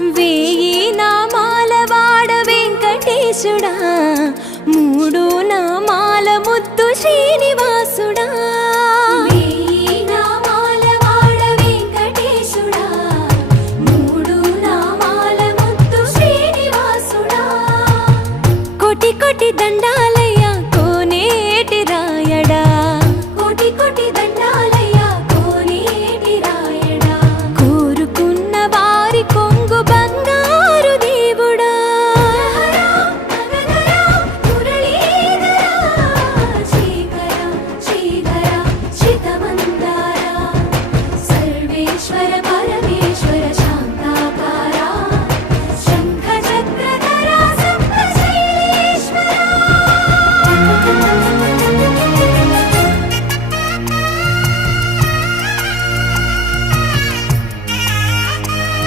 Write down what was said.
వేయి నామాల వాడ వెంకటేశుడా, మూడు నామాల ముద్దు శ్రీనివాసుడా. వేయి నామాల వాడ వెంకటేశుడా, మూడు నామాల ముద్దు శ్రీనివాసుడా. కోటి కోటి దండా